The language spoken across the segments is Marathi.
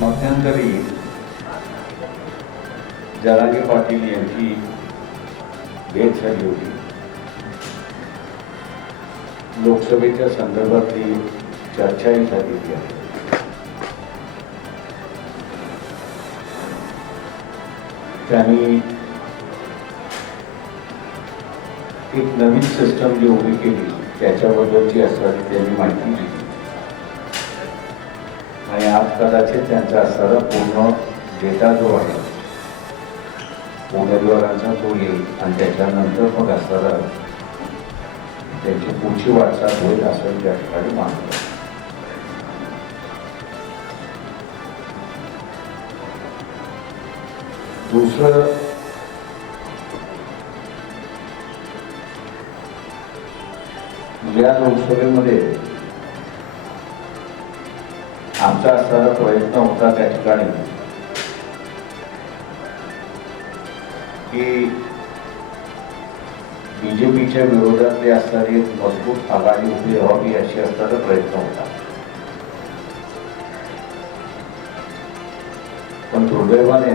मध्यंतरी जरांगे पाटील यांची भेट झाली होती. लोकसभेच्या संदर्भातली चर्चाही झालेली आहे. त्यांनी एक नवीन सिस्टम जी उभी केली त्याच्याबद्दलची असणारी त्यांनी माहिती दिली. आणि आज कदाचित त्यांचा सर्व पूर्ण डेटा जो आहे उमेदवारांचा तो येईल आणि त्याच्यानंतर मग असणारा त्यांची पुढची वाटचाल होईल असं त्या ठिकाणी मानतो. दुसरं या लोकसभेमध्ये आमचा असणारा प्रयत्न होता त्या ठिकाणी. की बीजेपीच्या विरोधातली असणारी एक मजबूत आघाडी उभी राहावी अशी असणारा प्रयत्न होता. पण दुर्दैवाने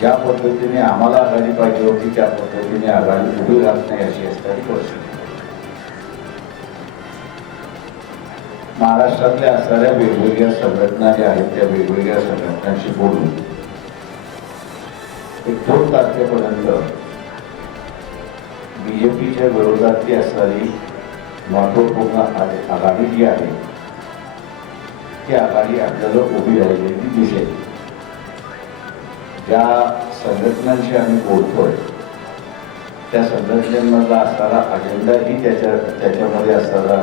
ज्या पद्धतीने आम्हाला आघाडी पाहिजे होती त्या पद्धतीने आघाडी उभी राहत नाही अशी असणारी परिस्थिती. महाराष्ट्रातल्या असणाऱ्या वेगवेगळ्या संघटना ज्या आहेत त्या वेगवेगळ्या संघटनांशी बोलून एक दोन तारखेपर्यंत बीजेपीच्या विरोधातली असणारी महत्त्वपूर्ण आघाडी जी आहे ती आघाडी आपल्याला उभी राहिलेली दिसेल. ज्या संघटनांशी आम्ही बोलतोय त्या संघटनेमधला असणारा अजेंडाही त्याच्या त्याच्यामध्ये असणारा